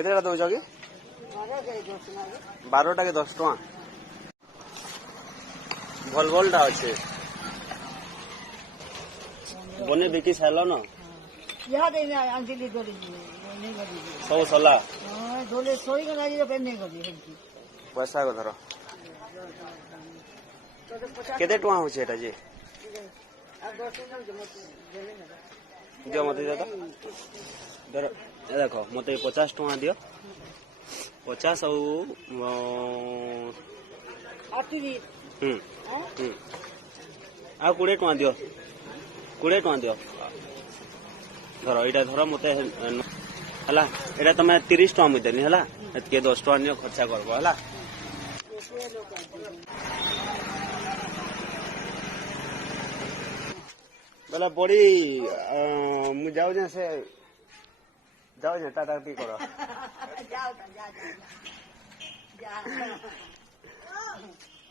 केतेटा दउछ कि 12टा के 10 टका भल भलटा अच्छे बने बिकी साइल न सब सला पैसा को धर केते टका होछे एटा जे दियो मते दादा धर ए देखो मते 50 टका दियो 50 और आ 20 टका दियो 20 टका दियो धर एटा धर मते हला एटा तमे 30 टका मते देनी हला एतके 10 टका नियो खर्चा करबो हला बेला बड़ी मु जाऊ जे से जाऊ जे टाटा टी करो